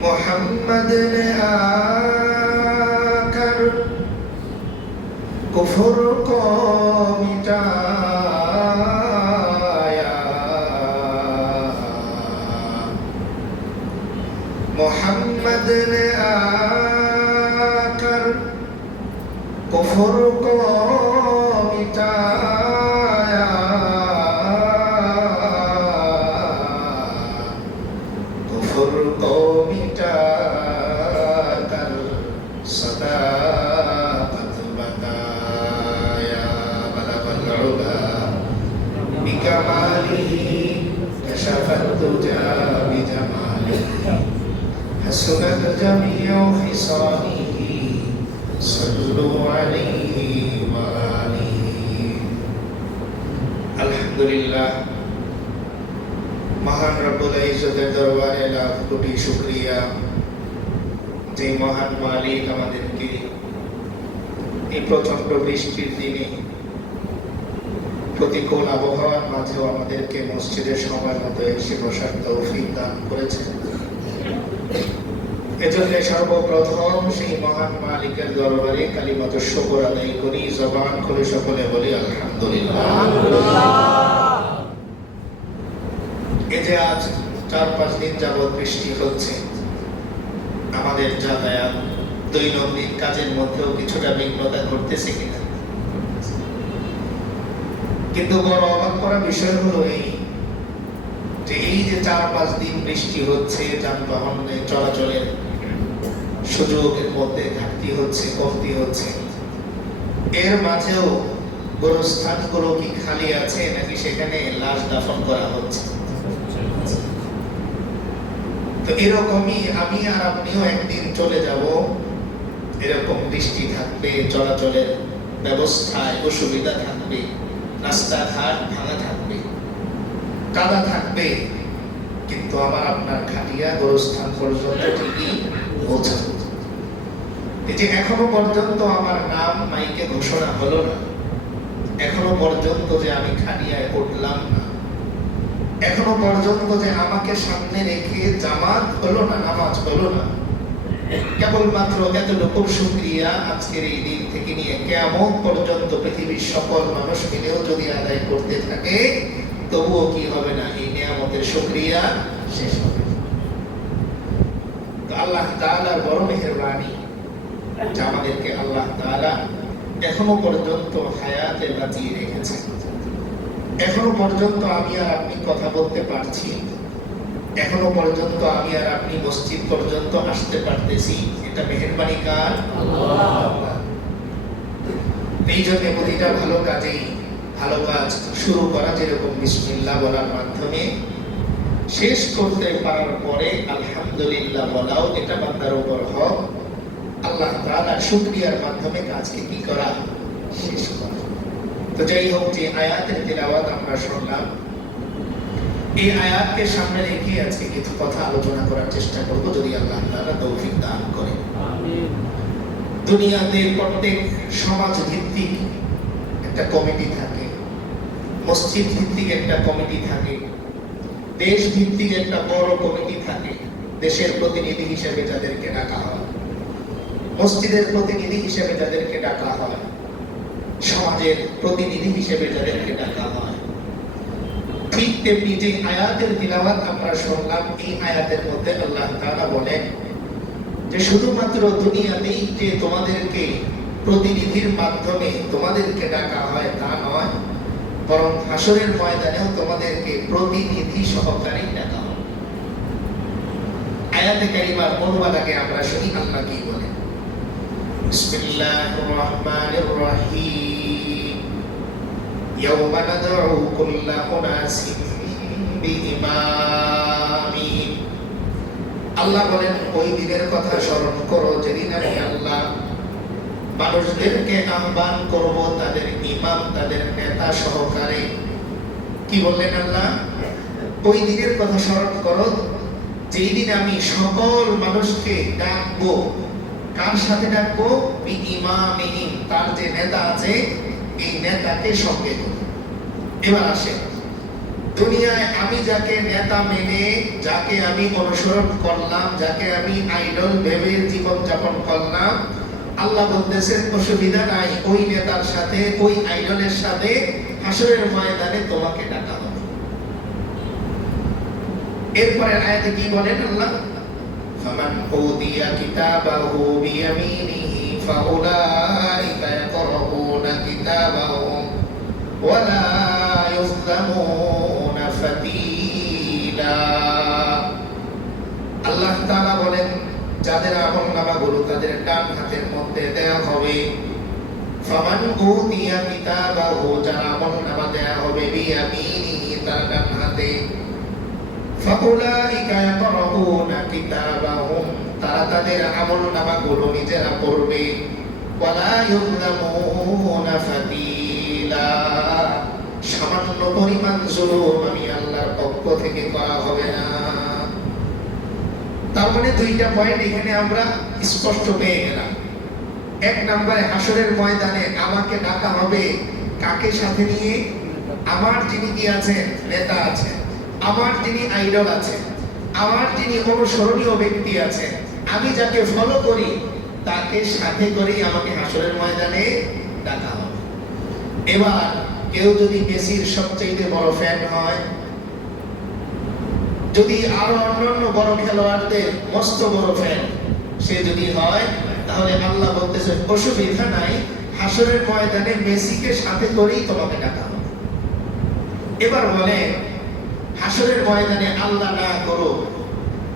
मोहम्मद ने आकर कुफ्र को मिटाया। मोहम्मद ने आकर कुफ्र को मिटाया। कुफ्र को मिटाकर सदाकत बताया। बलगल उला बिकमालिही कशफत तुजा बिजमालिही हसनत जमीउ हिसानिही सल्लु अलैहि व आलिहि। अल्हम्दुलिल्लाह, মহান রব্বুল ইজ্জতের দরবারে লাখ কোটি শুকরিয়া যে মহান মালিক আমাদেরকে এই প্রচন্ড বৃষ্টির দিনে প্রতিকূল আবহাওয়ার মাঝেও আমাদেরকে মসজিদের সময় মতো এসে বসার তৌফিক দান করেছেন। এজন্য সর্বপ্রথম সেই মহান মালিকের দরবারে কালিমাত শুকর আদায় করি, জবান খুলে সকলে বলি আলহামদুলিল্লাহ। এই যে আজ 4-5 দিন যাবৎ বৃষ্টি হচ্ছে, আমাদের যাতায়াত দৈনন্দিন কাজের মধ্যেও কিছুটা বিঘ্নতা ঘটতেছে কিনা। কিন্তু বড় অবাক করা বিষয় হলো এই যে 4-5 দিন বৃষ্টি হচ্ছে, যানবাহন চলাচলের সুযোগের মধ্যে ঘাটতি হচ্ছে, কমতি হচ্ছে, এর মাঝেও গোরস্থানগুলো কি খালি আছে নাকি সেখানে লাশ দাফন করা হচ্ছে। তো এরকমই আমি আর আপনিও একদিন চলে যাব, এরকম বৃষ্টি থাকবে, চলাচলের ব্যবস্থায় অসুবিধা থাকবে, রাস্তাঘাট ভাঙা থাকবে, কাদা থাকবে, কিন্তু আমার আপনার খাটিয়া গোরস্থান পর্যন্ত ঠিকই পৌঁছাবে। এই যে এখনো পর্যন্ত আমার নাম মাইকে ঘোষণা হলো না, এখনো পর্যন্ত যে আমি খাটিয়ায় উঠলাম না, এখনো পর্যন্ত যে আমাকে সামনে রেখে জামাত হলো না, নামাজ হলো না, কেবলমাত্র এতটুকু শুকরিয়া আজকের এই দিন থেকে নিয়ে কিয়ামত পর্যন্ত পৃথিবীর সকল মানুষ মিলেও যদি আদায় করতে থাকে, তবুও কি হবে না, এই নিয়ামতের শুকরিয়া শেষ হবে। তো আল্লাহ তাআলার বড় মেহেরবানি যে আমাদেরকে আল্লাহ তাআলা এখনো পর্যন্ত হায়াতে বাঁচিয়ে রেখেছেন। এখনো পর্যন্ত আমি আর আপনি কথা বলতে পারছি, এখনো পর্যন্ত আমি আর আপনি মসজিদ পর্যন্ত আসতে পারতেছি, এটা মেহেরবানি কার? আল্লাহ। এই জন্য প্রতিটা ভালো কাজেই ভালো কাজ শুরু করা যেরকম বিসমিল্লাহ বলার মাধ্যমে, শেষ করতে পারার পরে আলহামদুলিল্লাহ বলাও, এটা বান্দার উপর হক। আল্লাহ তাআলা শুকরিয়ার মাধ্যমে কাজকে কি করা? শেষ করা। তো যাই হোক, যে আয়াতের তিলাওয়াত আমরা শুনলাম, এই আয়াতকে সামনে রেখে আজকে কিছু কথা আলোচনা করার চেষ্টা করব, যদি আল্লাহ তাআলা তৌফিক দান করে। আমিন। দুনিয়াতে প্রত্যেক সমাজ ভিত্তিক একটা কমিটি থাকে, মসজিদ ভিত্তিক একটা কমিটি থাকে, দেশ ভিত্তিক একটা বড় কমিটি থাকে। দেশের প্রতিনিধি হিসেবে যাদেরকে ডাকা হয়, মসজিদের প্রতিনিধি হিসেবে যাদেরকে ডাকা হয়, সমাজের প্রতিনিধি হিসেবে যাদেরকে ডাকা হয়। ঠিক তেমনি যে আয়াতের তিলাওয়াত আমরা শুনলাম, এই আয়াতের মধ্যে আল্লাহ তাআলা বলেন যে শুধুমাত্র দুনিয়াতেই যে তোমাদেরকে প্রতিনিধির মাধ্যমে তোমাদেরকে ডাকা হয় তা নয়, বরং হাসরের ময়দানেও তোমাদেরকে প্রতিনিধি সহকারে ডাকা হয়। আয়াতে কারিমার অনুবাদকে আমরা শুনি, আল্লাহ কি বলেন। বিসমিল্লাহির রহমানির রহিম। ইয়াওমা নাদউ কুল্লা উনাসিন বিইমামিহিম। আল্লাহ বলেন, ওই দিনের কথা স্মরণ করো যেদিন আমি আল্লাহ মানুষদেরকে আহ্বান করব তাদের ইমাম, তাদের নেতা সহকারে। কি বললেন আল্লাহ? ওই দিনের কথা স্মরণ করো যেই দিন আমি সকল মানুষকে ডাকবো। কার সাথে ডাকবো? বিইমামিহিম, তার যে নেতা আছে এই নেতাকে সঙ্গে। এবার আসে দুনিয়ায় আমি যাকে নেতা মেনে, যাকে আমি অনুসরণ করলাম, যাকে আমি আইডল ভেবে জীবন যাপন করলাম, আল্লাহ বলতেছেন অসুবিধা নাই, ওই নেতার সাথে, ওই আইডলের সাথে হাসরের ময়দানে তোমাকে ডাকা হবে। এরপরে আয়াতে কি বলেন আল্লাহ? ফামান উদিয়া কিতাবাহু বিয়ামিনিহি ফাউলাইকা ইয়াকরাউনা কিতাবাহুম ওয়ালা ইউযলামুনা ফাতিলা। আল্লাহ তাআলা বলেন, যাদের আমলনামাগুলো তাদের ডান হাতের মধ্যে দেয়া হবে। ফামান উদিয়া কিতাবাহু, যার আমলনামা দেয়া হবে বিয়ামিনিহি, তার ডান হাতে। ফাউলাইকা ইয়াকরাউনা কিতাবাহুম, তারা তাদের আমলনামাগুলো নিজেরা পড়বে। ওয়ালা ইউযলামুনা ফাতিলা, সামান্য পরিমাণ জুলুম আমি আল্লাহর পক্ষ থেকে করা হবে না। তার মানে দুইটা পয়েন্ট এখানে আমরা স্পষ্ট পেয়ে গেলাম। এক নম্বরে হাসরের ময়দানে আমাকে ডাকা হবে, কাকে সাথে নিয়ে? আমার যিনি কি আছেন, নেতা আছেন, আমার যিনি আইডল আছে, আমার যিনি অনুসরণীয় ব্যক্তি আছে, আমি যাকে ফলো করি তাকে সাথে করেই আমাকে হাসরের ময়দানে ডাকা হবে। এবার কেউ যদি মেসির সবচেয়ে বড় ফ্যান হয়, যদি আরো অন্যান্য বড় খেলোয়াড়দের মস্ত বড় ফ্যান সে যদি হয়, তাহলে আল্লাহ বলতেছে অসুবিধা নাই, হাসরের ময়দানে মেসিকে সাথে করেই তোমাকে ডাকা হবে। এবার বলে হাসরের ময়দানে আল্লাহ না করো,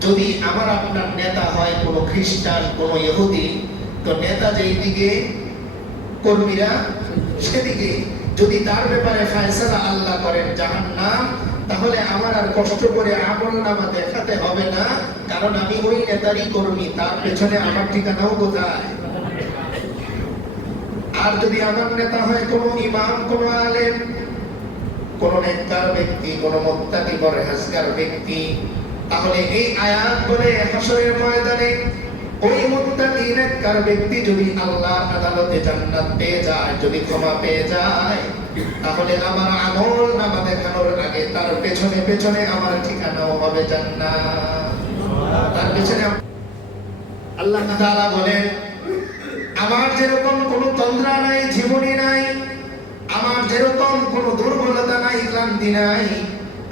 যদি আমার আপনার নেতা হয় কোনো খ্রিস্টান, কোনো ইহুদি, তো নেতা যেই দিকে কর্মীরা সেদিকে। যদি তার ব্যাপারে ফয়সালা আল্লাহ করেন জাহান্নাম, তাহলে আমার আর কষ্ট করে আমলনামা দেখাতে হবে না, কারণ আমি ওই নেতারই কর্মী, তার পেছনে আমার ঠিকানাও কোথায়। আর যদি আমার নেতা হয় কোনো ইমাম, কোনো আলেম, কোনো নেককার ব্যক্তি, কোনো মুত্তাকি পরহেজগার ব্যক্তি, তাহলে এই আয়াত বলে হাসরের ময়দানে ওই মুত্তাকি নেককার ব্যক্তি যদি আল্লাহর আদালতে জান্নাত পেয়ে যায়, যদি ক্ষমা পেয়ে যায়, তাহলে আমার আমলনামা দেখানোর আগে তার পেছনে পেছনে আমার ঠিকানাও হবে জান্নাত। তার পেছনে আল্লাহ তাআলা বলেন, আমার যেরকম কোনো তন্দ্রা নাই, জীবনী নাই, আমার যেরকম কোনো দুর্বলতা নাই, ক্লান্তি নাই,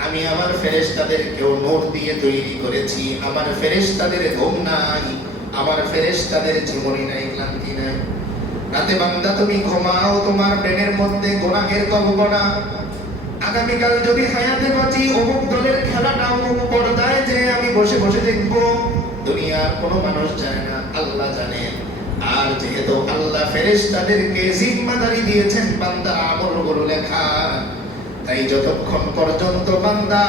আমি আমার ফেরেশতাদেরকেও নূর দিয়ে তৈরি করেছি। আমার ফেরেশতাদের ঘুম নাই, আমার ফেরেশতাদের জীবনী নাই, ক্লান্তি নাই। রাতে বান্দা তুমি ঘুমাও, তোমার ব্রেনের মধ্যে গুনাহের কবকনা, আগামীকাল যদি হায়াতে বাঁচি অমুক দলের খেলাটা অমুক পর্দায় যে আমি বসে বসে দেখবো, দুনিয়ার কোনো মানুষ জানে না, আল্লাহ জানেন। আর যেহেতু আল্লাহ ফেরেশতাদেরকে জিম্মাদারি দিয়েছেন বান্দার আমলগুলো লেখা, তাই যতক্ষণ পর্যন্ত বান্দা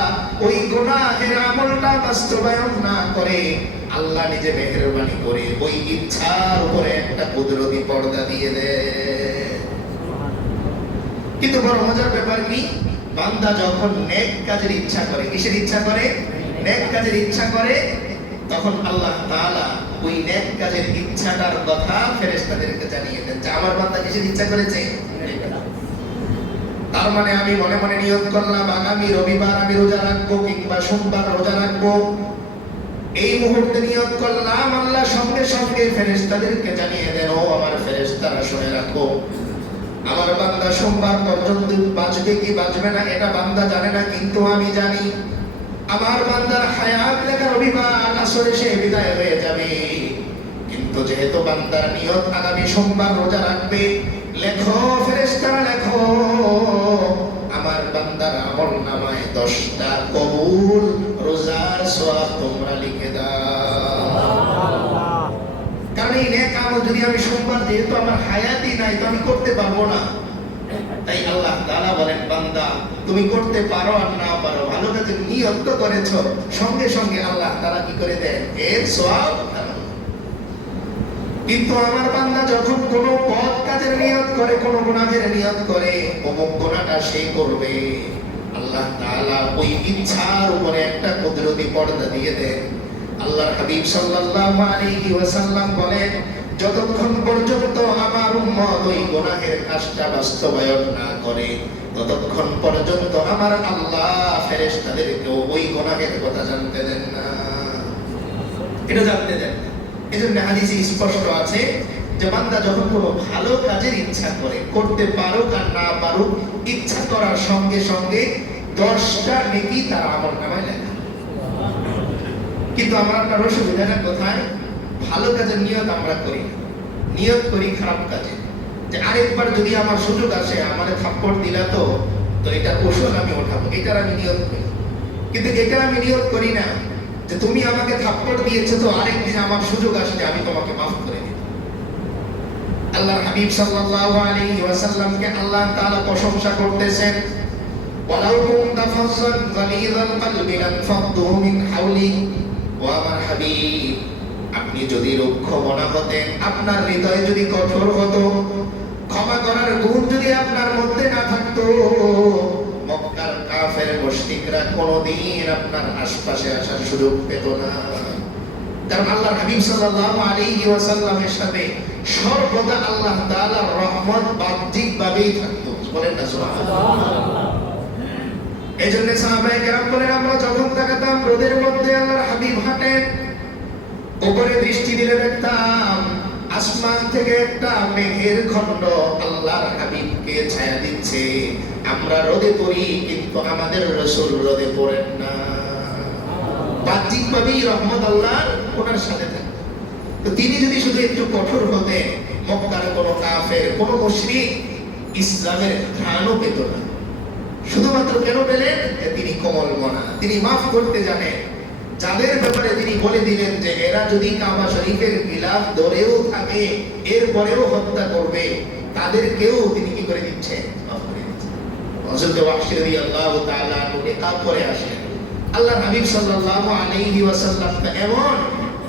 ওই গুনাহের আমলটা বাস্তবায়ন না করে, আল্লাহ নিজে মেহেরবানি করে ওই ইচ্ছার উপরে একটা কুদরতি পর্দা দিয়ে দেয়। কিন্তু বড় মজার ব্যাপার কি, বান্দা যখন নেক কাজের ইচ্ছা করে, কিসের ইচ্ছা করে? নেক কাজের ইচ্ছা করে, তখন আল্লাহ তাআলা ওই নেক কাজের ইচ্ছাটার কথা ফেরেশতাদেরকে জানিয়ে দেন যে আমার বান্দা কিসের ইচ্ছা করেছে। তার মানে আমি মনে মনে নিয়ত করলাম আগামী রবিবার আমি রোজা রাখবো কিংবা সোমবার রোজা রাখবো, এই মুহূর্তে নিয়ত করলাম, আল্লাহ সঙ্গে সঙ্গে ফেরেশতাদেরকে জানিয়ে দেন, ও আমার ফেরেশতারা শুনে রাখো, আমার বান্দা সোমবার পর্যন্ত বাঁচবে কি বাঁচবে না এটা বান্দা জানে না, কিন্তু আমি জানি। আমার বান্দার হায়াত লেখা রবিবার আসরে সে বিদায় হয়ে যাবে, কিন্তু যেহেতু বান্দার নিয়ত আগামী সোমবার রোজা রাখবে, লেখো ফেরেশতারা লেখো, আমার বান্দার আমলনামায় 10টা কবুল রোজার সওয়াব তোমরা লিখে দাও। কারণ এই নেক আমল যদি আমি সোমবার, যেহেতু আমার হায়াতই নাই, তো আমি করতে পারবো না। তাই আল্লাহ তাআলা বলেন, বান্দা তুমি করতে পারো আর না পারো, ভালো কাজে নিয়ত করেছো, সঙ্গে সঙ্গে আল্লাহ তাআলা কি করে দেন, এর সওয়াব। কিন্তু আমার বান্দা যখন কোনো পথ কাজের নিয়ত করে, কোনো গুনাহের নিয়ত করে, অমুক গুনাহটা সে করবে, আল্লাহ তাআলা ওই ইচ্ছার উপরে একটা কুদরতি পর্দা দিয়ে দেন। আল্লাহর হাবিব সাল্লাল্লাহু আলাইহি ওয়াসাল্লাম বলেন, যতক্ষণ পর্যন্ত আমার উম্মত ওই গুনাহের কাজটা বাস্তবায়ন না করে, ততক্ষণ পর্যন্ত আমার আল্লাহ ফেরেশতাদেরকেও ওই গুনাহের কথা জানতে দেন না, এটা জানতে দেন না। এজন্য হাদিসে স্পষ্ট আছে যে বান্দা যখন কোনো ভালো কাজের ইচ্ছা করে, করতে পারুক আর না পারুক, ইচ্ছা করার সঙ্গে সঙ্গে 10টা নেকি তার আমলনামায় লেখা। কিন্তু আমরা আপনার অসুবিধাটা কোথায়? ভালো কাজের নিয়ত আমরা করি না, নিয়ত করি খারাপ কাজে, যে আরেকবার যদি আমার সুযোগ আসে আমারে থাপ্পড় দিলা তো এটা ওষুধ আমি ওঠাবো, এটার আমি নিয়ত করি। কিন্তু এটা আমি নিয়ত করি না যে তুমি আমাকে থাপ্পড় দিয়েছো তো আরেকদিন আমার সুযোগ আসলে আমি তোমাকে মাফ করে দেব। আল্লাহর হাবিব সাল্লাল্লাহু আলাইহি ওয়াসাল্লামকে আল্লাহ তাআলা প্রশংসা করতেছেন, ওয়ালাউ কুনতা ফাজ্জান গালিযাল কলবি লানফাদ্দু মিন হাওলিক। ও আমার হাবিব, আপনি যদি রুক্ষ মনা হতেন, আপনার হৃদয় যদি কঠোর হতো, ক্ষমা করার গুণ যদি আপনার মধ্যে না থাকতো, মক্কার কাফের মুশরিকরা কোনদিন আপনার আশপাশে আসার সুযোগ পেত না। কারণ আল্লাহর হাবিব সাল্লাল্লাহু আলাইহি ওয়াসাল্লামের সাথে সর্বদা আল্লাহ তাআলার রহমত বাহ্যিকভাবেই থাকতো। বলেন না সুবহানাল্লাহ। এজন্য সাহাবায়ে কেরাম বলেন, আমরা যখন তাকাতাম রোদের মধ্যে আল্লাহর হাবিব হাঁটেন, উপরে দৃষ্টি দিলে দেখতাম আসমান থেকে একটা মেঘের খণ্ড আল্লাহর হাবিবকে ছায়া দিচ্ছে। আমরা রোদে পড়ি কিন্তু আমাদের রাসূল রোদে পড়েন না। বাহ্যিকভাবেই রহমত আল্লাহর ওনার সাথে থাকে। তো তিনি যদি শুধু একটু কঠোর হতেন, মক্কার কোনো কাফের, কোনো মুশরিক ইসলামের ঘ্রাণও পেত না। শুধুমাত্র কেন পেলেন? তিনি কোমল মনা, তিনি মাফ করতে জানেন। যাদের ব্যাপারে তিনি বলে দিলেন যে এরা যদি কাবা শরীফের খিলাফ ধরেও থাকে, এরপরেও হত্যা করবে, তাদেরকেও তিনি কি করে দিচ্ছেন? মাফ করে দিচ্ছেন। হযরত ওয়াহশী রাদিয়াল্লাহু তাআলা নিকাব করে আসেন। আল্লাহর হাবিব সাল্লাল্লাহু আলাইহি ওয়াসাল্লাম এমন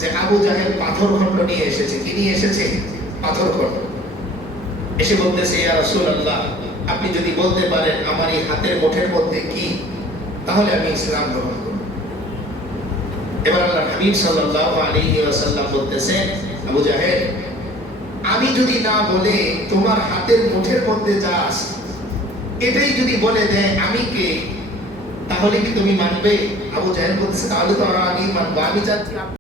যে আবু জাহেল পাথর খণ্ড নিয়ে এসেছে। কি নিয়ে এসেছে? পাথর খণ্ড। এসে বলতেছে, ইয়া রাসূলুল্লাহ, আপনি যদি বলতে পারেন আমার এই হাতের মুঠের মধ্যে কি, তাহলে আমি ইসলাম গ্রহণ করব। এবার আল্লাহর হাবিব সাল্লাল্লাহু আলাইহি ওয়াসাল্লাম বলতেছেন, আবু জাহেল, আমি যদি না বলে তোমার হাতের মুঠের মধ্যে যা আছে এটাই যদি বলে দেয় আমি কে, তাহলে কি তুমি মানবে? আবু জাহেল বলতেছে, তাহলে তো আমি আগেই মানবো। আমি চাচ্ছি